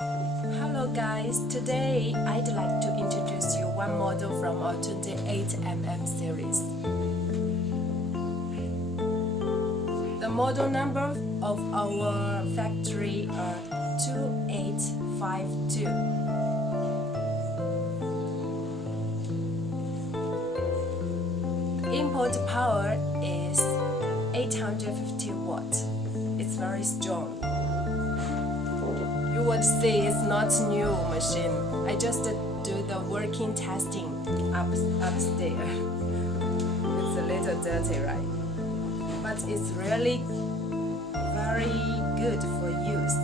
Hello guys, today I'd like to introduce you one model from our 28mm series. The model number of our factory are 2852. Input power is 850 watts. It's very strong. You would see it's not new machine. I just do the working testing upstairs. It's a little dirty, right? But it's really very good for use.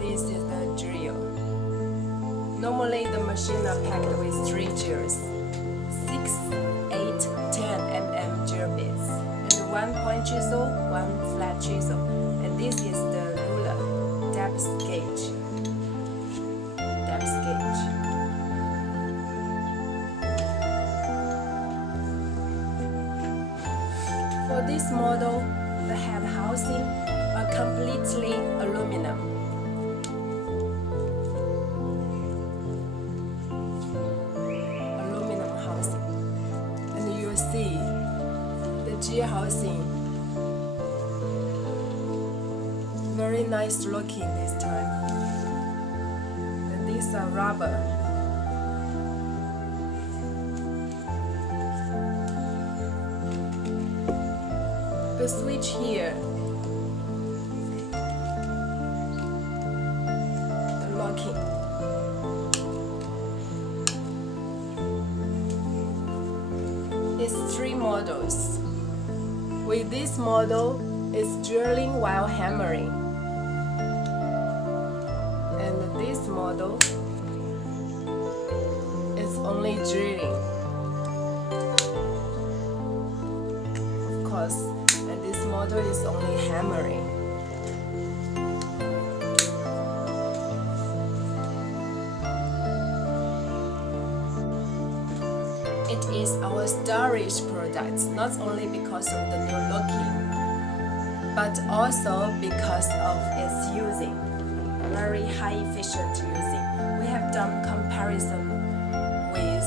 This is the drill. Normally the machine are packed with 3 drills, 6, 8, 10 mm drill bits, and 1 point chisel, 1 flat chisel, and this is the ruler, depth gauge. For this model, the head housing are completely aluminum. See the G housing, very nice looking this time, and these are rubber. The switch here, the locking. It's 3 models. With this model, it's drilling while hammering. And this model is only drilling. Of course, and this model is only hammering. It is our starfish product, not only because of the new looking, but also because of its using, very high efficient using. We have done comparison with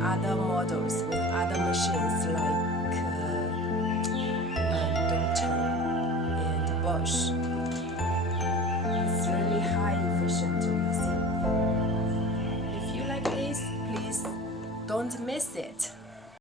other models, with other machines like Rotary and Bosch. It's really high efficient using. If you like this, please don't miss it.